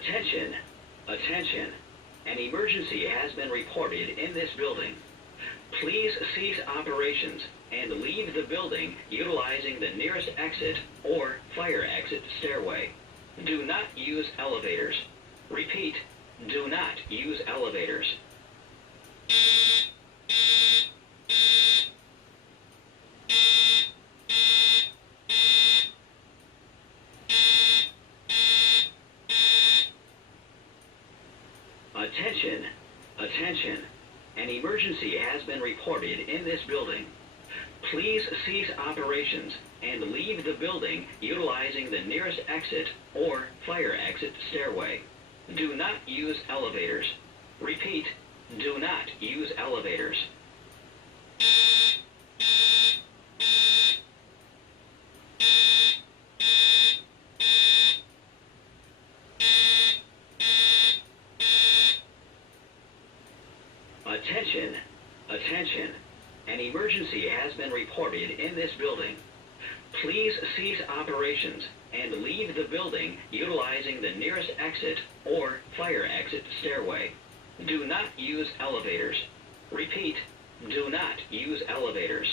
Attention, attention. An emergency has been reported in this building. Please cease operations and leave the building utilizing the nearest exit or fire exit stairway. Do not use elevators. Repeat, do not use elevators. Attention, attention. An emergency has been reported in this building. Please cease operations and leave the building utilizing the nearest exit or fire exit stairway. Do not use elevators. Repeat, do not use elevators. Attention, attention. An emergency has been reported in this building. Please cease operations and leave the building utilizing the nearest exit or fire exit stairway. Do not use elevators. Repeat, do not use elevators.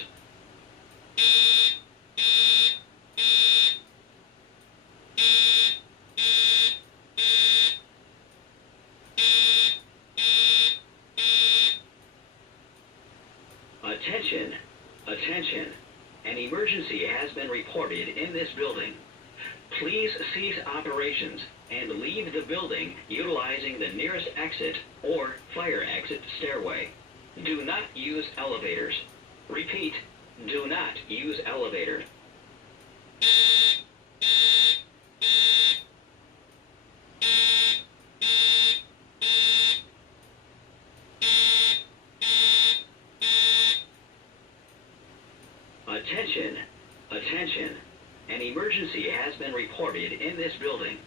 Attention, attention. An emergency has been reported in this building. Please cease operations and leave the building utilizing the nearest exit or fire exit stairway. Do not use elevators. Repeat, do not use elevators. Attention, attention. An emergency has been reported in this building.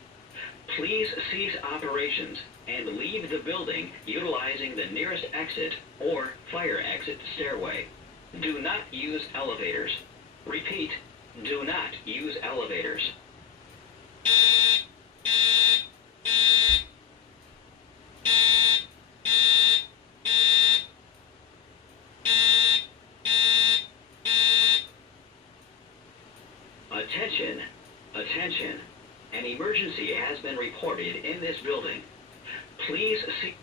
Please cease operations and leave the building utilizing the nearest exit or fire exit stairway. Do not use elevators. Repeat, do not use elevators. Attention, attention. An emergency has been reported in this building. Please see...